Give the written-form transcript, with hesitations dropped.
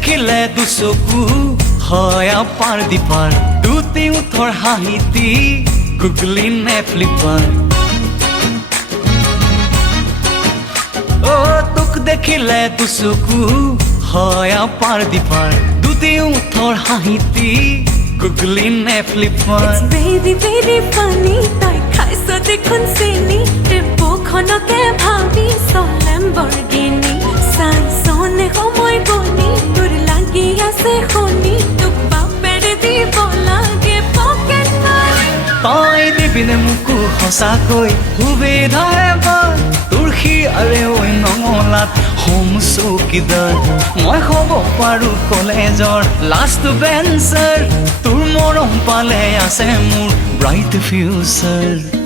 দেখিলে দুচকু হয় পাৰ দিপাৰ দুটি উঠৰ হাঁহিতি গুগলি নে ফ্লিপাৰ তোক দেখিলে দুচকু হয় পাৰ দিপাৰ দুটি উঠৰ হাঁহিতি গুগলি নে ফ্লিপাৰ It's very very funny তাই খাইছ দেখোন চিনি টেম্পোখনকে ভাবি Lamborghini চাই চনে সময় গনি তোৰ লাগি আছে শুনি তোক বাপেৰে দিব লাগে পকেট মাৰি তই দিবিনে মোকো সঁচাকৈ সুবিধা এবাৰ তোৰ সিয়াৰে ঐ নঙলাত হোম চৌকিদাৰ মই হ'ব পাৰোঁ কলেজৰ লাষ্ট বেঞ্চাৰ তোৰ মৰম পালে আছে মোৰ ব্ৰাইট ফিউচাৰ